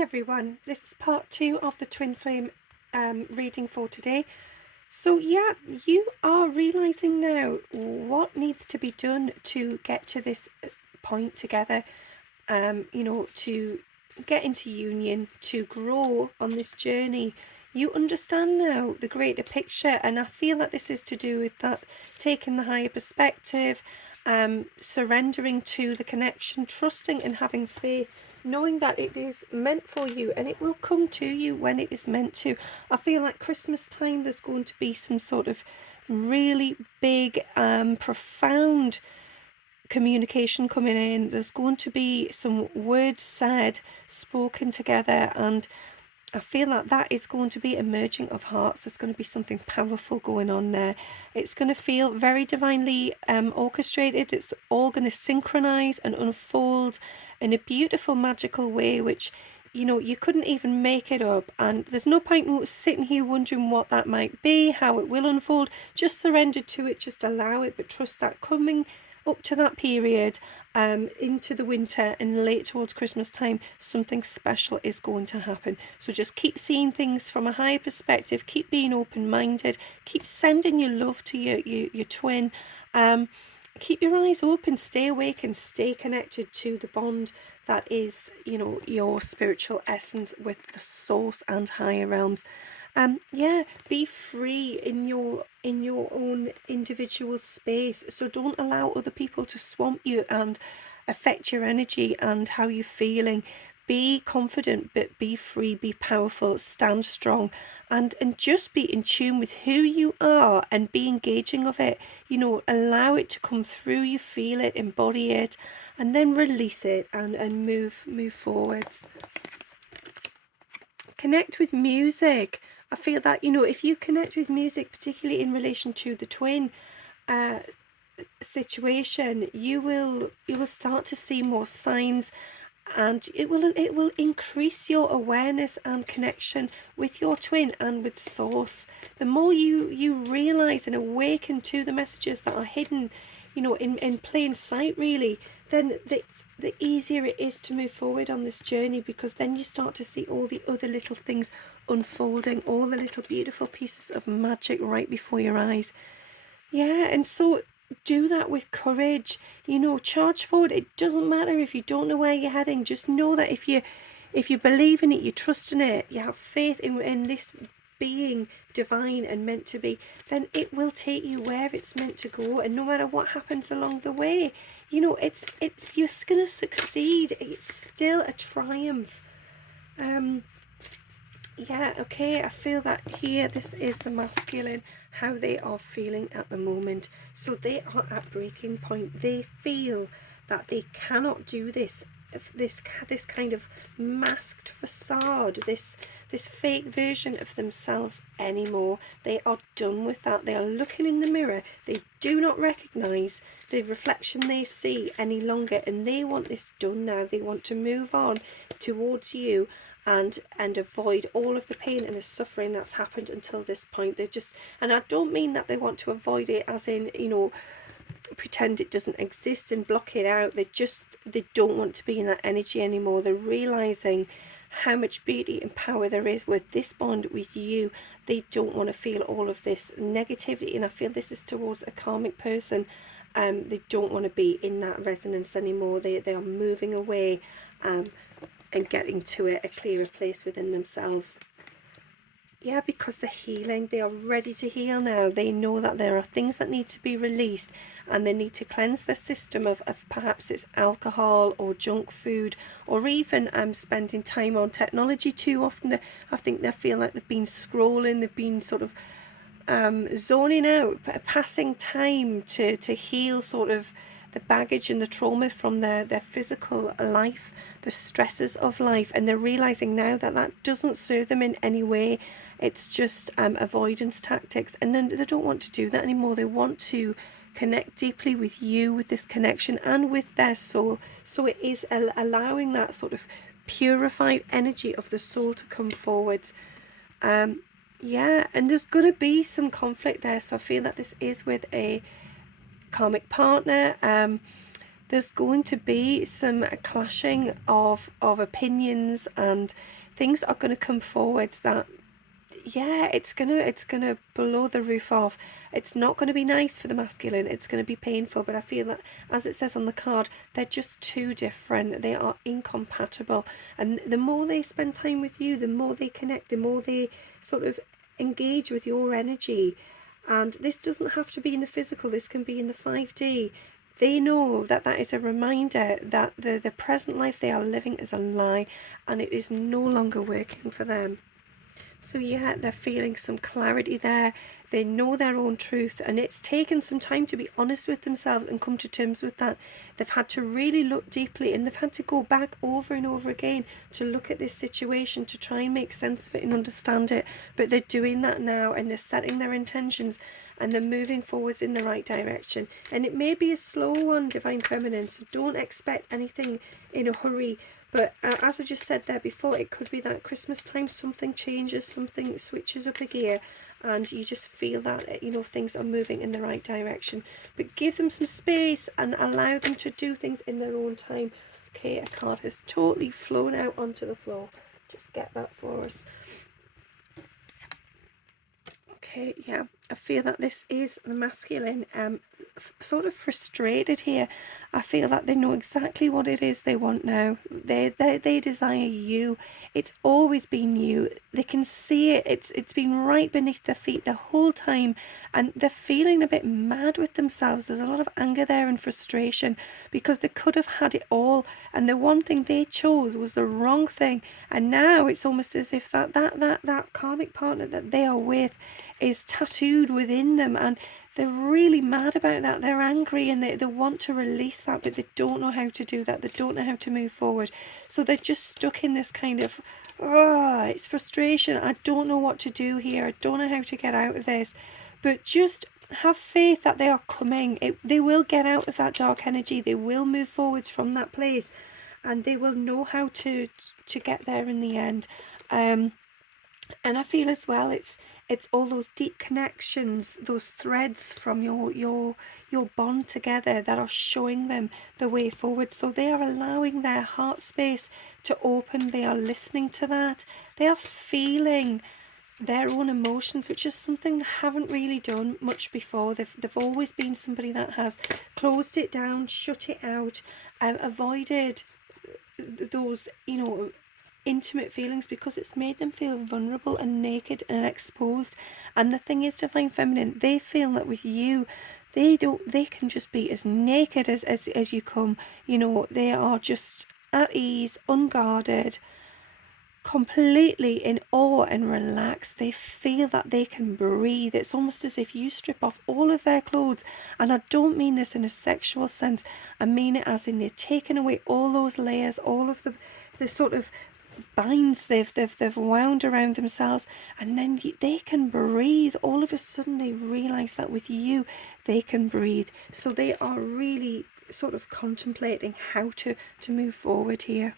everyone, this is part 2 of the Twin Flame reading for today. So yeah, you are realising now what needs to be done to get to this point together, to get into union, to grow on this journey. You understand now the greater picture, and I feel that this is to do with that, taking the higher perspective, surrendering to the connection, trusting and having faith, knowing that it is meant for you and it will come to you when it is meant to. I feel like Christmas time there's going to be some sort of really big, profound communication coming in. There's going to be some words said, spoken together, and I feel like that is going to be a merging of hearts. There's going to be something powerful going on there. It's going to feel very divinely orchestrated. It's all going to synchronize and unfold in a beautiful, magical way, which, you couldn't even make it up. And there's no point sitting here wondering what that might be, how it will unfold. Just surrender to it, just allow it, but trust that coming up to that period, into the winter and late towards Christmas time, something special is going to happen. So just keep seeing things from a higher perspective, keep being open-minded, keep sending your love to your twin, keep your eyes open, stay awake and stay connected to the bond that is, your spiritual essence with the source and higher realms. Be free in your own individual space. So don't allow other people to swamp you and affect your energy and how you're feeling. Be confident, but be free, be powerful, stand strong, and just be in tune with who you are and be engaging of it. Allow it to come through you, feel it, embody it, and then release it and move forwards. Connect with music. I feel that, if you connect with music, particularly in relation to the twin situation, you will start to see more signs, and it will increase your awareness and connection with your twin and with source. The more you realize and awaken to the messages that are hidden, in plain sight, really, then the easier it is to move forward on this journey, because then you start to see all the other little things unfolding, all the little beautiful pieces of magic right before your eyes. And so do that with courage. Charge forward. It doesn't matter if you don't know where you're heading. Just know that if you believe in it, you trust in it, you have faith in this being divine and meant to be, then it will take you where it's meant to go. And no matter what happens along the way, it's you're gonna succeed. It's still a triumph. I feel that here, this is the masculine, how they are feeling at the moment. So they are at breaking point. They feel that they cannot do this kind of masked facade, this fake version of themselves anymore. They are done with that. They are looking in the mirror. They do not recognize the reflection they see any longer, and they want this done now. They want to move on towards you and avoid all of the pain and the suffering that's happened until this point. And I don't mean that they want to avoid it as in, pretend it doesn't exist and block it out. They don't want to be in that energy anymore. They're realizing how much beauty and power there is with this bond with you. They don't want to feel all of this negativity, and I feel this is towards a karmic person. They don't want to be in that resonance anymore. They are moving away, and getting to a clearer place within themselves. Because the healing, they are ready to heal now. They know that there are things that need to be released, and they need to cleanse the system of perhaps it's alcohol or junk food, or even spending time on technology too often. I think they feel like they've been scrolling, they've been sort of zoning out, passing time to heal sort of the baggage and the trauma from their physical life, the stresses of life, and they're realizing now that that doesn't serve them in any way. It's just avoidance tactics, and then they don't want to do that anymore. They want to connect deeply with you, with this connection, and with their soul. So it is allowing that sort of purified energy of the soul to come forwards. And there's going to be some conflict there. So I feel that this is with a karmic partner. there's going to be some clashing of opinions, and things are going to come forwards that, yeah, it's gonna blow the roof off. It's not going to be nice for the masculine. It's going to be painful. But I feel that, as it says on the card, they're just too different. They are incompatible. And the more they spend time with you, the more they connect, the more they sort of engage with your energy. And this doesn't have to be in the physical. This can be in the 5D. They know that that is a reminder that the present life they are living is a lie, and it is no longer working for them. So yeah, they're feeling some clarity there. They know their own truth, and it's taken some time to be honest with themselves and come to terms with that. They've had to really look deeply, and they've had to go back over and over again to look at this situation, to try and make sense of it and understand it. But they're doing that now, and they're setting their intentions, and they're moving forwards in the right direction. And it may be a slow one, Divine Feminine, so don't expect anything in a hurry. But as I just said there before, it could be that Christmas time something changes, something switches up a gear, and you just feel that, you know, things are moving in the right direction. But give them some space and allow them to do things in their own time. Okay, a card has totally flown out onto the floor. Just get that for us. Okay, yeah, I feel that this is the masculine, sort of frustrated here. I feel that they know exactly what it is they want now. They desire you. It's always been you. They can see it. It's been right beneath their feet the whole time, and they're feeling a bit mad with themselves. There's a lot of anger there and frustration because they could have had it all, and the one thing they chose was the wrong thing. And now it's almost as if that karmic partner that they are with is tattooed within them, and they're really mad about that. They're angry, and they want to release that, but they don't know how to do that. They don't know how to move forward. So they're just stuck in this kind of, oh, it's frustration. I don't know what to do here. I don't know how to get out of this. But just have faith that they are coming. They will get out of that dark energy. They will move forwards from that place, and they will know how to get there in the end. And I feel as well, it's all those deep connections, those threads from your bond together that are showing them the way forward. So they are allowing their heart space to open. They are listening to that. They are feeling their own emotions, which is something they haven't really done much before. They've always been somebody that has closed it down, shut it out, avoided those, you know, intimate feelings, because it's made them feel vulnerable and naked and exposed. And the thing is, Divine Feminine, they feel that with you, they can just be as naked as you come. You know, they are just at ease, unguarded, completely in awe and relaxed. They feel that they can breathe. It's almost as if you strip off all of their clothes, and I don't mean this in a sexual sense. I mean it as in they're taking away all those layers, all of the sort of binds they've wound around themselves, and then they can breathe. All of a sudden they realize that with you they can breathe. So they are really sort of contemplating how to move forward here.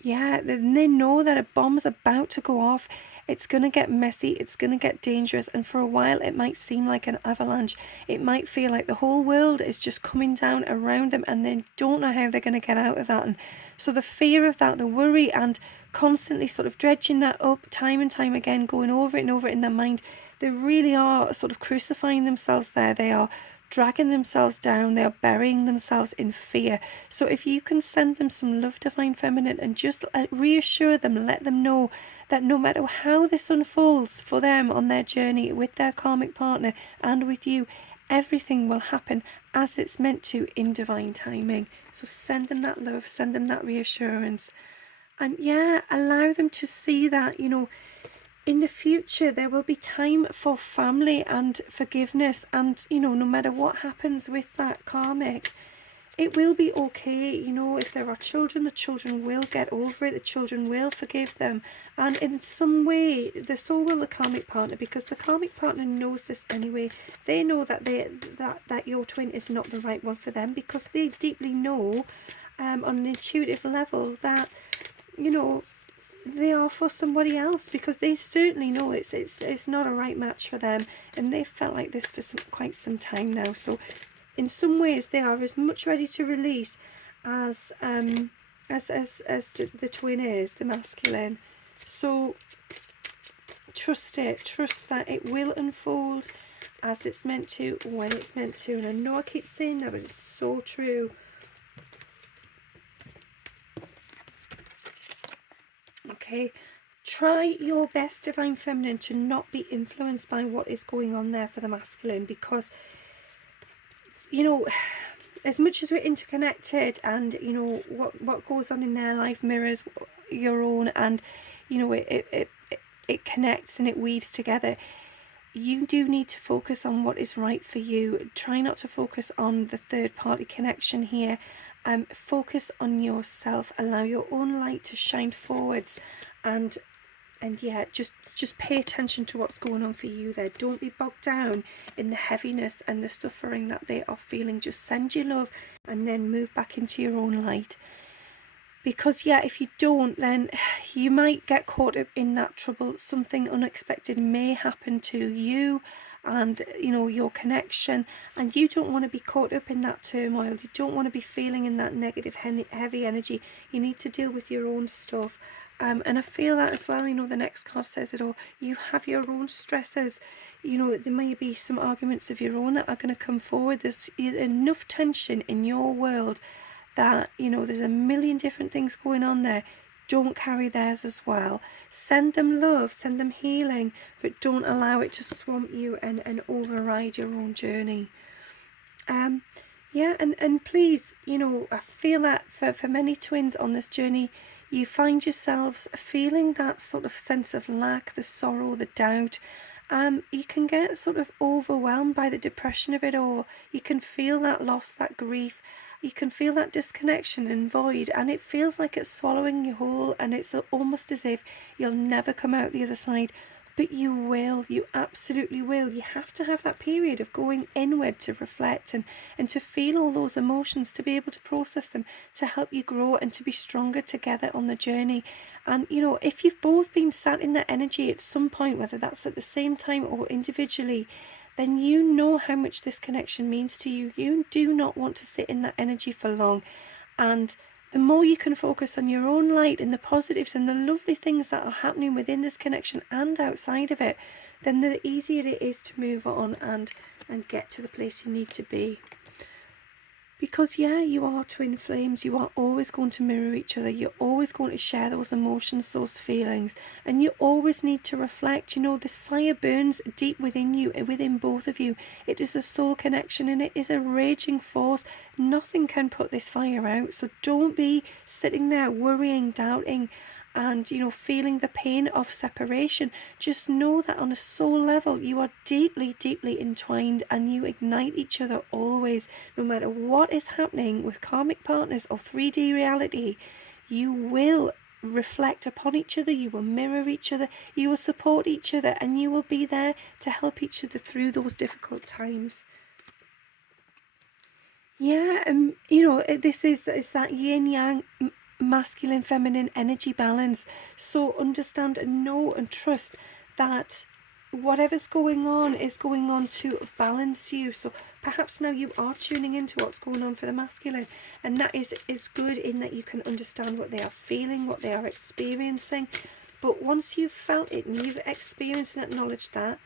Yeah, they know that a bomb's about to go off. It's going to get messy, it's going to get dangerous, and for a while it might seem like an avalanche. It might feel like the whole world is just coming down around them, and they don't know how they're going to get out of that. And so the fear of that, the worry, and constantly sort of dredging that up time and time again, going over it and over it in their mind, they really are sort of crucifying themselves there. They are dragging themselves down. They are burying themselves in fear. So if you can send them some love, Divine Feminine, and just reassure them, let them know that no matter how this unfolds for them on their journey with their karmic partner and with you, everything will happen as it's meant to in divine timing. So send them that love, send them that reassurance, and yeah, allow them to see that, you know, in the future there will be time for family and forgiveness, and you know, no matter what happens with that karmic, it will be okay. You know, if there are children, the children will get over it, the children will forgive them, and in some way so will the karmic partner, because the karmic partner knows this anyway. They know that that your twin is not the right one for them, because they deeply know on an intuitive level that, you know, they are for somebody else, because they certainly know it's not a right match for them, and they've felt like this for quite some time now. So in some ways they are as much ready to release as the twin is, the masculine. So trust it, trust that it will unfold as it's meant to, when it's meant to. And I know I keep saying that, but it's so true. Okay, try your best, Divine Feminine, to not be influenced by what is going on there for the masculine, because, you know, as much as we're interconnected, and, you know, what goes on in their life mirrors your own, and, you know, it connects and it weaves together. You do need to focus on what is right for you. Try not to focus on the third party connection here. Focus on yourself. Allow your own light to shine forwards, and yeah, just pay attention to what's going on for you there. Don't be bogged down in the heaviness and the suffering that they are feeling. Just send your love and then move back into your own light. Because, yeah, if you don't, then you might get caught up in that trouble. Something unexpected may happen to you and, you know, your connection. And you don't want to be caught up in that turmoil. You don't want to be feeling in that negative, heavy energy. You need to deal with your own stuff. And I feel that as well, you know, the next card says it all. You have your own stresses. You know, there may be some arguments of your own that are going to come forward. There's enough tension in your world that, you know, there's a million different things going on there. Don't carry theirs as well. Send them love, send them healing, but don't allow it to swamp you and override your own journey. Yeah, and please, you know, I feel that for many twins on this journey, you find yourselves feeling that sort of sense of lack, the sorrow, the doubt. You can get sort of overwhelmed by the depression of it all. You can feel that loss, that grief. You can feel that disconnection and void, and it feels like it's swallowing you whole, and it's almost as if you'll never come out the other side. But you will, you absolutely will. You have to have that period of going inward to reflect and to feel all those emotions, to be able to process them, to help you grow and to be stronger together on the journey. And, you know, if you've both been sat in that energy at some point, whether that's at the same time or individually, then you know how much this connection means to you. You do not want to sit in that energy for long. And the more you can focus on your own light and the positives and the lovely things that are happening within this connection and outside of it, then the easier it is to move on and get to the place you need to be. Because, yeah, you are twin flames. You are always going to mirror each other. You're always going to share those emotions, those feelings. And you always need to reflect. You know, this fire burns deep within you, within both of you. It is a soul connection and it is a raging force. Nothing can put this fire out. So don't be sitting there worrying, doubting, and, you know, feeling the pain of separation. Just know that on a soul level you are deeply, deeply entwined, and you ignite each other always. No matter what is happening with karmic partners or 3D reality, you will reflect upon each other, you will mirror each other, you will support each other, and you will be there to help each other through those difficult times. Yeah, you know, it's that yin yang, masculine feminine energy balance. So understand and know and trust that whatever's going on is going on to balance you. So perhaps now you are tuning into what's going on for the masculine, and that is good in that you can understand what they are feeling, what they are experiencing. But once you've felt it and you've experienced and acknowledged that,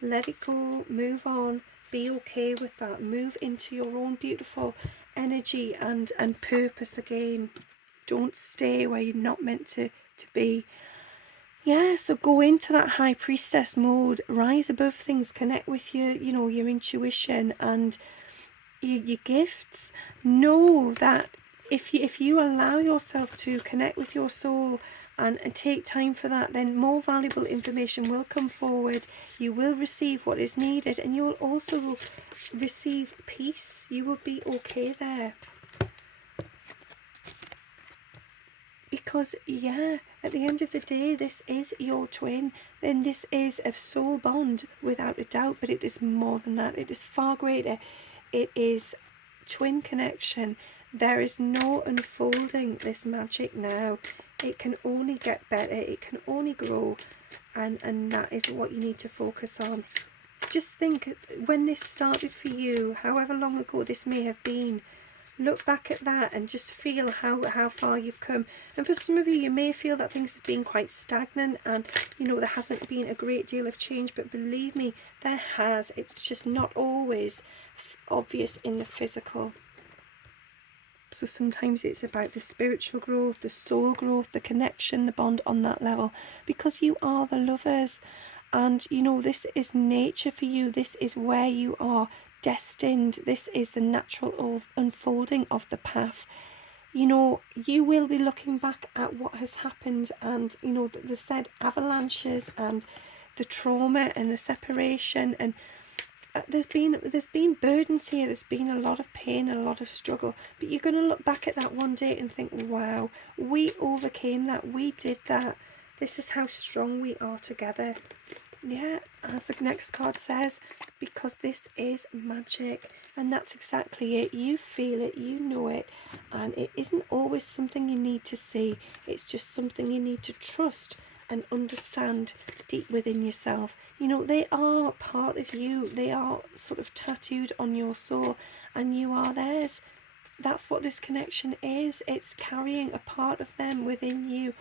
let it go, move on, be okay with that, move into your own beautiful energy and purpose again. Don't stay where you're not meant to be. Yeah, so go into that high priestess mode, rise above things, connect with your intuition and your gifts. Know that if you allow yourself to connect with your soul and take time for that, then more valuable information will come forward. You will receive what is needed, and you will also receive peace. You will be okay there. Because, yeah, at the end of the day, this is your twin, and this is a soul bond without a doubt, but it is more than that. It is far greater. It is twin connection. There is no unfolding this magic now. It can only get better. It can only grow, and that is what you need to focus on. just think, when this started for you, however long ago this may have been, look back at that and just feel how far you've come. And for some of you, you may feel that things have been quite stagnant and, you know, there hasn't been a great deal of change, but believe me, there has. It's just not always obvious in the physical. So sometimes it's about the spiritual growth, the soul growth, the connection, the bond on that level, because you are the lovers. And, you know, this is nature for you. This is where you are destined. This is the natural unfolding of the path. You know, you will be looking back at what has happened, and, you know, the said avalanches and the trauma and the separation, and there's been burdens here, there's been a lot of pain, a lot of struggle, but you're going to look back at that one day and think, wow, we overcame that, we did that, this is how strong we are together. Yeah, as the next card says, because this is magic. And that's exactly it. You feel it, you know it, and it isn't always something you need to see, it's just something you need to trust and understand deep within yourself. You know, they are part of you, they are sort of tattooed on your soul, and you are theirs. That's what this connection is. It's carrying a part of them within you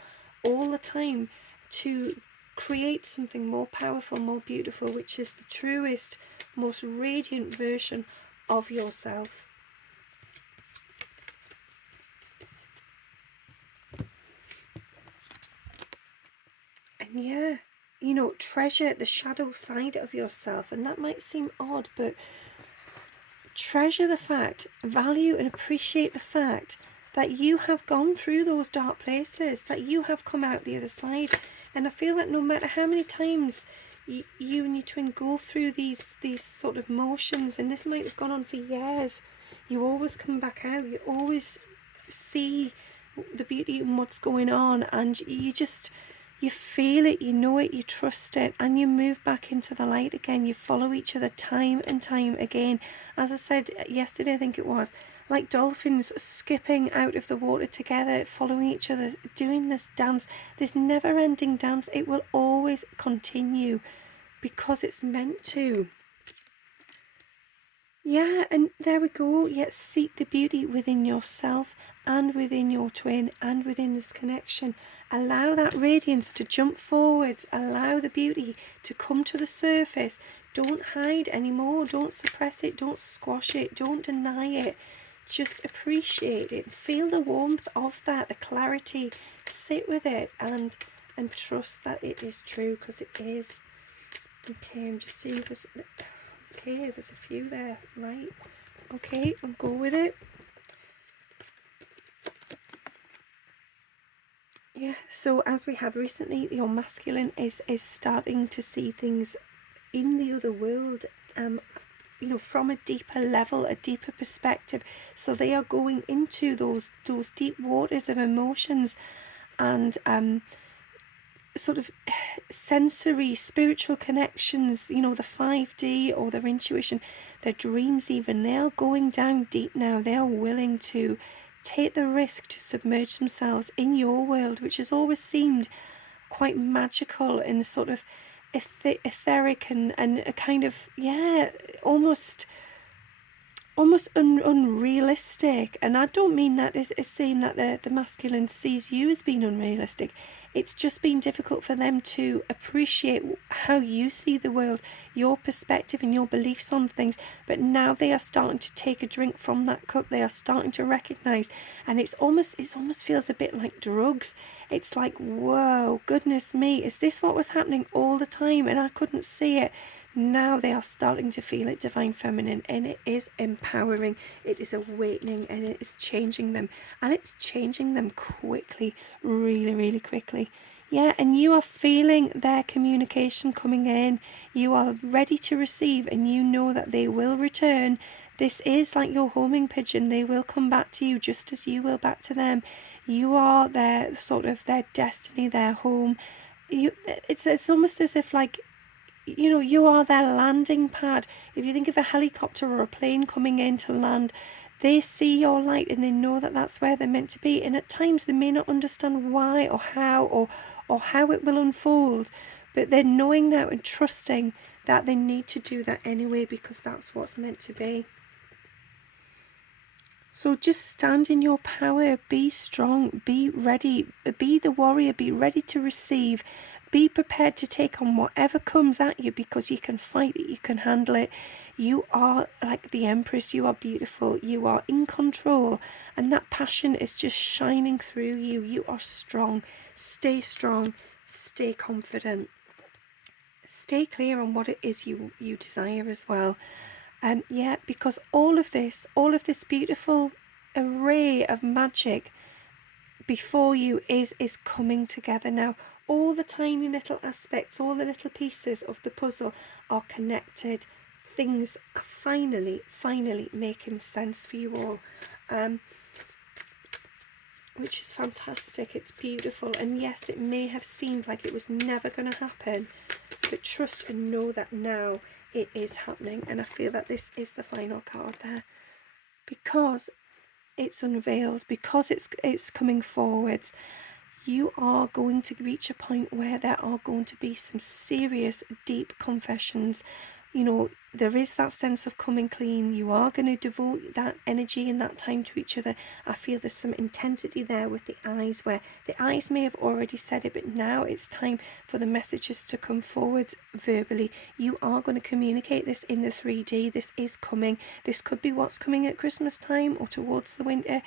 all the time to create something more powerful, more beautiful, which is the truest, most radiant version of yourself. And yeah, you know, treasure the shadow side of yourself. And that might seem odd, but treasure the fact, value and appreciate the fact that you have gone through those dark places, that you have come out the other side. And I feel that no matter how many times you and your twin go through these sort of motions, and this might have gone on for years, you always come back out, you always see the beauty in what's going on, and you feel it, you know it, you trust it, and you move back into the light again. You follow each other time and time again. As I said yesterday, I think it was, like dolphins skipping out of the water together, following each other, doing this dance, this never-ending dance. It will always continue because it's meant to. Yeah, and there we go. Yet seek the beauty within yourself and within your twin and within this connection. Allow that radiance to jump forwards. Allow the beauty to come to the surface. Don't hide anymore. Don't suppress it. Don't squash it. Don't deny it. Just appreciate it. Feel the warmth of that, the clarity. Sit with it and trust that it is true, because it is. Okay, I'm just seeing if there's... Okay, there's a few there, right? Okay, I'll go with it. Yeah, so as we have recently, your masculine is starting to see things in the other world, you know, from a deeper level, a deeper perspective. So they are going into those deep waters of emotions and sort of sensory, spiritual connections, you know, the 5D or their intuition, their dreams even. They are going down deep now. They are willing to take the risk to submerge themselves in your world, which has always seemed quite magical and sort of etheric and a kind of, yeah, almost unrealistic. And I don't mean that as saying that the masculine sees you as being unrealistic. It's just been difficult for them to appreciate how you see the world, your perspective and your beliefs on things. But now they are starting to take a drink from that cup. They are starting to recognise, and it almost feels a bit like drugs. It's like, whoa, goodness me, is this what was happening all the time and I couldn't see it? Now they are starting to feel it, divine feminine, and it is empowering, it is awakening, and it is changing them, and it's changing them quickly, really, really quickly. Yeah, and you are feeling their communication coming in. You are ready to receive, and you know that they will return. This is like your homing pigeon. They will come back to you just as you will back to them. You are their sort of their destiny, their home. It's almost as if, like, you know, you are their landing pad. If you think of a helicopter or a plane coming in to land, they see your light and they know that that's where they're meant to be. And at times they may not understand why or how or how it will unfold, but they're knowing now and trusting that they need to do that anyway, because that's what's meant to be. So just stand in your power, be strong, be ready, be the warrior, be ready to receive, be prepared to take on whatever comes at you, because you can fight it, you can handle it. You are like the Empress, you are beautiful, you are in control, and that passion is just shining through you. You are strong, stay confident, stay clear on what it is you desire as well. Yeah, because all of this beautiful array of magic before you is coming together now. All the tiny little aspects, all the little pieces of the puzzle are connected. Things are finally making sense for you all, which is fantastic. It's beautiful, and yes, it may have seemed like it was never going to happen, but trust and know that now it is happening. And I feel that this is the final card there, because it's unveiled, because it's coming forwards. You are going to reach a point where there are going to be some serious, deep confessions. You know, there is that sense of coming clean. You are going to devote that energy and that time to each other. I feel there's some intensity there with the eyes, where the eyes may have already said it, but now it's time for the messages to come forward verbally. You are going to communicate this in the 3D. This is coming. This could be what's coming at Christmas time or towards the winter.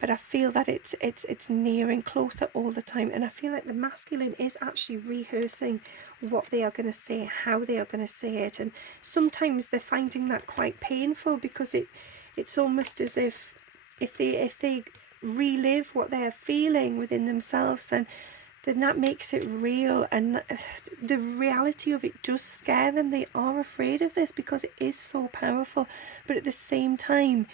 But I feel that it's nearing closer all the time, and I feel like the masculine is actually rehearsing what they are going to say, how they are going to say it, and sometimes they're finding that quite painful, because it's almost as if they relive what they're feeling within themselves, then that makes it real, and the reality of it does scare them. They are afraid of this because it is so powerful, but at the same time,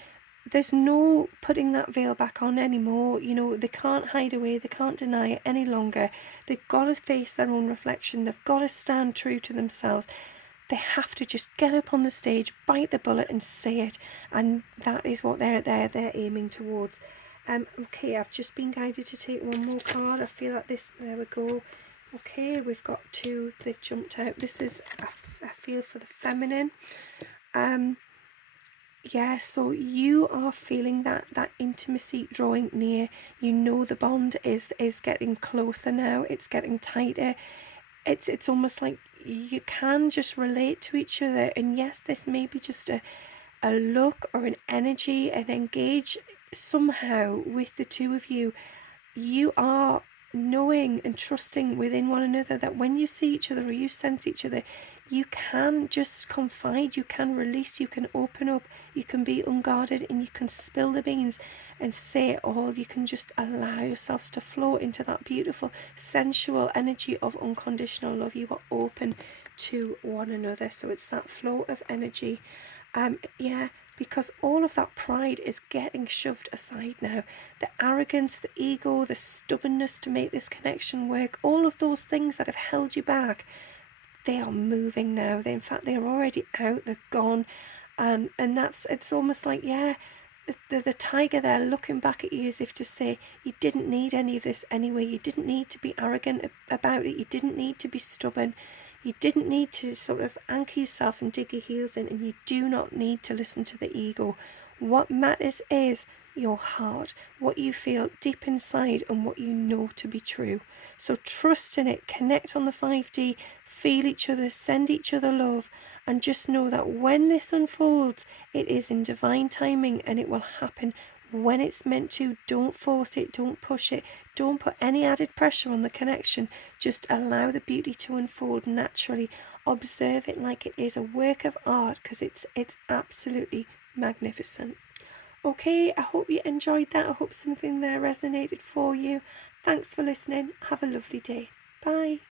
there's no putting that veil back on anymore. You know, they can't hide away, they can't deny it any longer. They've got to face their own reflection, they've got to stand true to themselves. They have to just get up on the stage, bite the bullet and say it, and that is what they're aiming towards. Okay, I've just been guided to take one more card. I feel like this, there we go. Okay, we've got two, they've jumped out. This is, I feel, for the feminine. Yeah, so you are feeling that intimacy drawing near. You know the bond is getting closer now. It's getting tighter. It's almost like you can just relate to each other. And yes, this may be just a look or an energy, and engage somehow with the two of you. You are knowing and trusting within one another that when you see each other or you sense each other, you can just confide, you can release, you can open up, you can be unguarded, and you can spill the beans and say it all. You can just allow yourselves to flow into that beautiful sensual energy of unconditional love. You are open to one another, so it's that flow of energy. Yeah, because all of that pride is getting shoved aside now. The arrogance, the ego, the stubbornness to make this connection work, all of those things that have held you back, they are moving now. In fact, they're already out, they're gone. And it's almost like, yeah, the tiger there looking back at you as if to say, you didn't need any of this anyway. You didn't need to be arrogant about it. You didn't need to be stubborn. You didn't need to sort of anchor yourself and dig your heels in, and you do not need to listen to the ego. What matters is your heart, what you feel deep inside, and what you know to be true. So trust in it, connect on the 5D, feel each other, send each other love, and just know that when this unfolds, it is in divine timing, and it will happen when it's meant to. Don't force it, don't push it, don't put any added pressure on the connection. Just allow the beauty to unfold naturally. Observe it like it is a work of art, because it's absolutely magnificent. Okay, I hope you enjoyed that. I hope something there resonated for you. Thanks for listening. Have a lovely day. Bye.